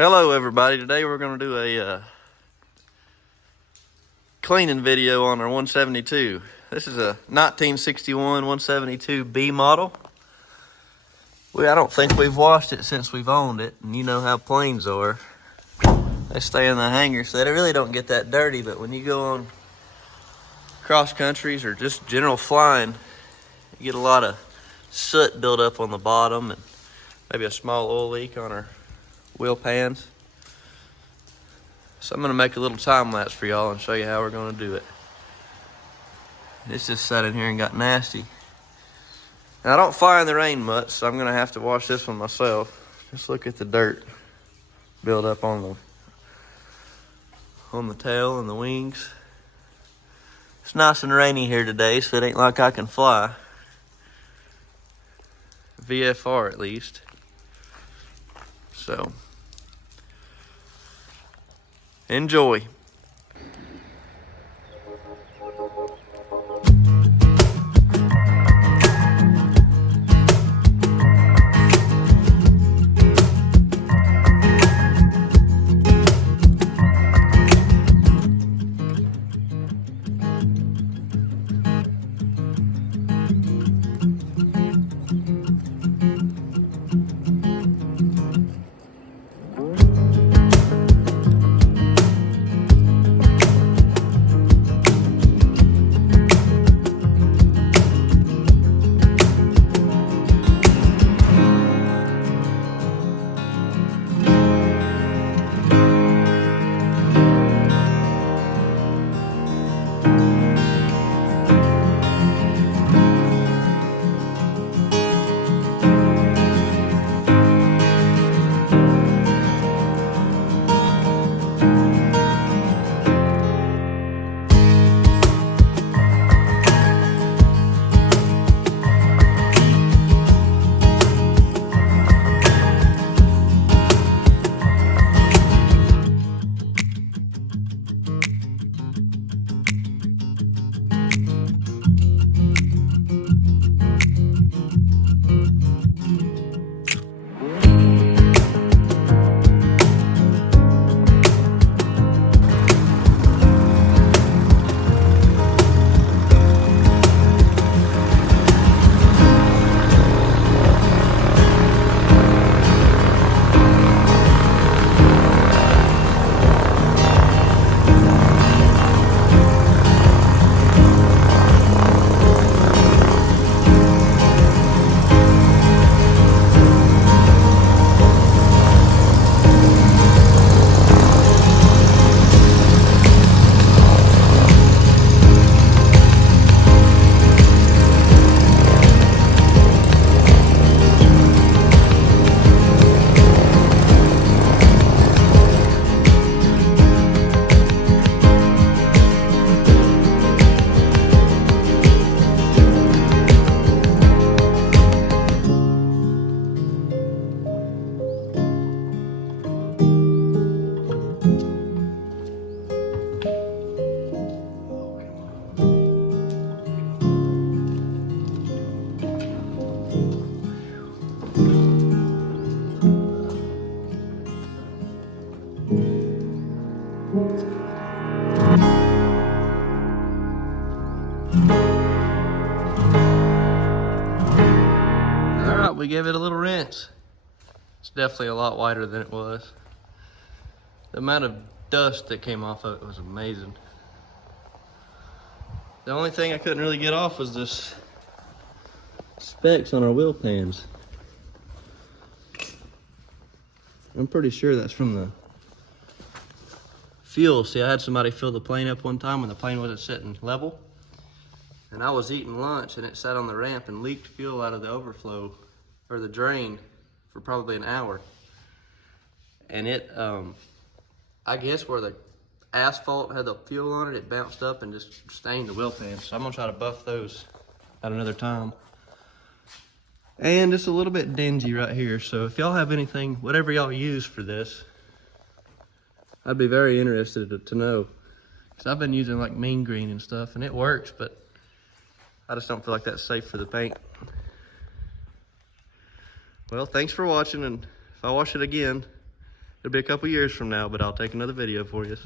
Hello everybody, today we're going to do a cleaning video on our 172. This is a 1961 172B model. I don't think we've washed it since we've owned it, and you know how planes are. They stay in the hangar, so they really don't get that dirty, but when you go on cross countries or just general flying, you get a lot of soot built up on the bottom and maybe a small oil leak on our wheel pans. So I'm gonna make a little time lapse for y'all and show you how we're gonna do it. It's just sat in here and got nasty. And I don't fly in the rain much, so I'm gonna have to wash this one myself. Just look at the dirt build up on the tail and the wings. It's nice and rainy here today, so it ain't like I can fly. VFR at least. So enjoy. Alright, we gave it a little rinse. It's definitely a lot whiter than it was. The amount of dust that came off of it was amazing. The only thing I couldn't really get off was this specks on our wheel pans. I'm pretty sure that's from the fuel. See, I had somebody fill the plane up one time when the plane wasn't sitting level. And I was eating lunch and it sat on the ramp and leaked fuel out of the overflow or the drain for probably an hour. And it, I guess where the asphalt had the fuel on it, it bounced up and just stained the wheel pans. So I'm gonna try to buff those at another time. And it's a little bit dingy right here. So if y'all have anything, whatever y'all use for this, I'd be very interested to know. Cause I've been using like mean green and stuff and it works, but I just don't feel like that's safe for the paint. Well, thanks for watching, and if I wash it again, It'll be a couple years from now, but I'll take another video for you.